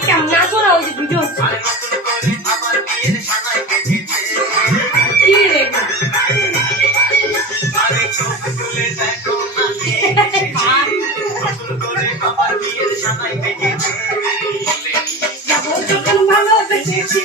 কেমন নাচো না ওই যে ভিডিও কি রে ভালো বেঁচেছি